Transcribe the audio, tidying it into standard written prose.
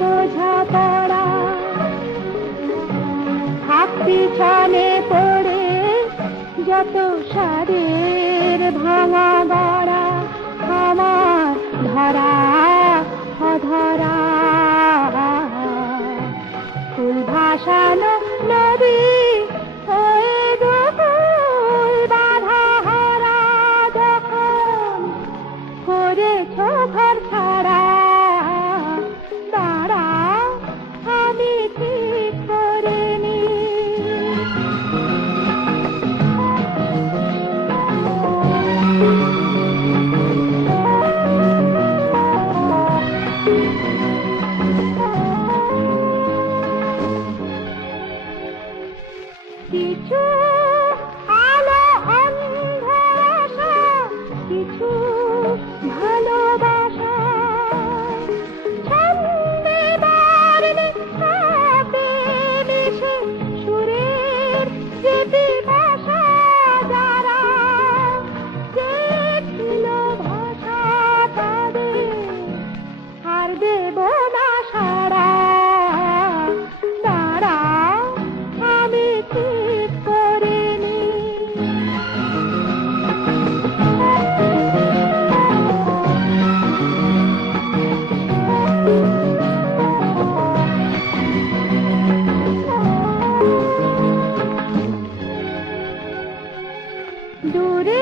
বোঝা পড়া হাত পিছনে পড়ে যত সাদের ভাঙা গড়া আমার ধরা অধরা ফুল ভাসানো নদী হয়ে গোকুল বাধা হারা যখন করেছ ঘর ছাড়া তারা আমি ঠিক করে নি কিছু আলো অন্ধের আশা কিছু ভালোবাসা ছন্দে বারলে কাপে মিশে সুরের স্মৃতি ভাষা যারা চেয়েছিল ভাষা তাদের আর দেব না সারা তারা আমি ঠিক করিনি দূরে